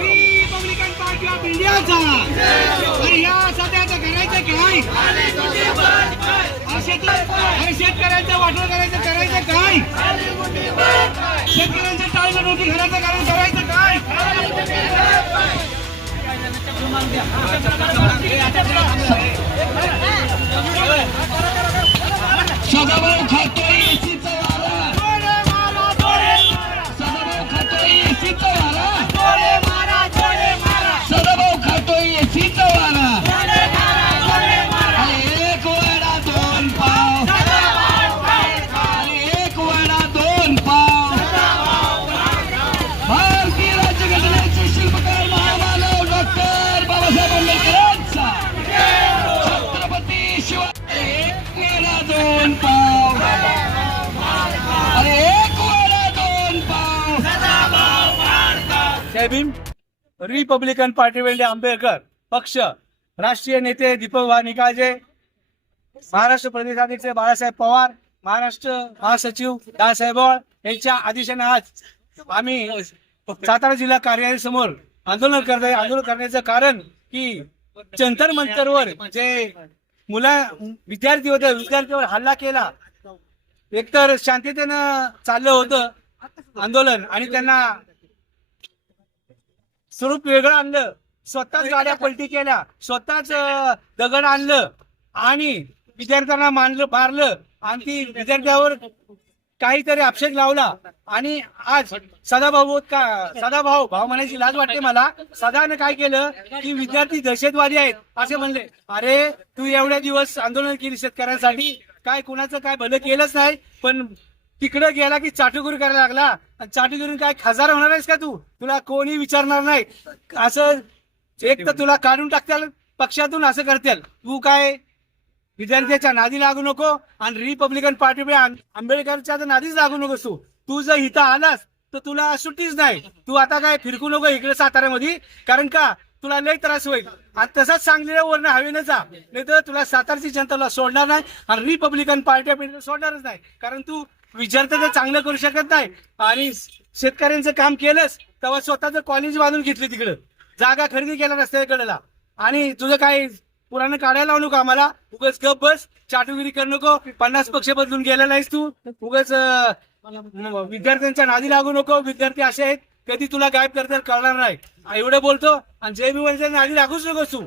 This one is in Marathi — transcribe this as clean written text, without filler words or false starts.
रिपब्लिकन पार्टी ऑफ इंडियाचा आणि या सध्याचं करायचं काय? आणि शेतकऱ्यांचं वाटोळ करायचं काय? शेतकऱ्यांचं टाळलं नोटी घराचं करायचं काय? सदाभाऊ खातोय एसीचा वारा, सदाभाऊ खातोय एसीचा वारा, सदाभाऊ खातोय एसीचा वारा. आणि एक वडा दोन पाव, आणि एक वडा दोन पाव. भारतीय राज्यघटनेचे शिल्पकार महामानव डॉक्टर बाबासाहेब आंबेडकरांचा छत्रपती शिवाजी. एक वडा दोन पाव, आणि एक वडा दोन पाव. जय Bhim. Republican Party of India Ambedkar पक्ष राष्ट्रीय नेते दीपक निकाळजे, महाराष्ट्र प्रदेशाध्यक्ष बाळासाहेब पवार, महाराष्ट्र महासचिव दादासाहेब वाळ यांच्या आदेशाने आज आम्ही सातारा जिल्हा कार्यालयासमोर आंदोलन करत आहे. आंदोलन करण्याचं कारण की जंतर मंतरवर जे विद्यार्थी होते, विद्यार्थ्यांवर हल्ला केला. एकतर शांततेनं चाललं होतं आंदोलन आणि त्यांना स्वरूप वेगळं आणलं, स्वतःच गाड्या पलटी केल्या, स्वतःच दगड आणलं आणि विद्यार्थ्यांना मारलं आणि ती विद्यार्थ्यावर काहीतरी आक्षेप लावला. आणि आज सदाभाऊ म्हणायची लाज वाटते मला. सदाने काय केलं की विद्यार्थी दहशतवादी आहेत असे म्हणले. अरे तू एवढ्या दिवस आंदोलन केली शेतकऱ्यांसाठी, काय कुणाचं काय भलं केलंच नाही, पण तिकडे गेला की चाटुगिरी करायला लागला. चाटुगिरी काय खासदार होणार आहेस का तू? तुला कोणी विचारणार नाही. असं एक तर तुला काढून टाकतील पक्षातून, असं करतील. तू काय विद्यार्थ्याच्या नादी लागू नको आणि रिपब्लिकन पार्टी आंबेडकरच्या नादीच लागू नकोस. तू जर इथं आलास तर तुला सुट्टीच नाही. तू आता काय फिरकू नको इकडे साताऱ्यामध्ये, कारण का तुला लय त्रास होईल. आणि तसंच सांगलीला वरनं हवेनं जा, नाही तर तुला सातारची जनता सोडणार नाही आणि रिपब्लिकन पार्टी ऑफ इंडिया सोडणारच नाही. कारण तू विद्यार्थ्याचं चांगलं करू शकत नाही आणि शेतकऱ्यांचं काम केलंस तेव्हा स्वतःच कॉलेज बांधून घेतले, तिकडं जागा खरेदी केला रस्त्याकडला. आणि तुझं काय पुराणं काढायला लावू नको आम्हाला. उगाच गप बस, चाटुगिरी करू नको. 50 पक्ष बदलून गेलेला आहेस तू. उगाच विद्यार्थ्यांच्या नादी लागू नको. विद्यार्थी असे आहेत कधी तुला गायब करता कळणार नाही. एवढं बोलतो आणि जय भीमाच्या नादी लागूच नको तू.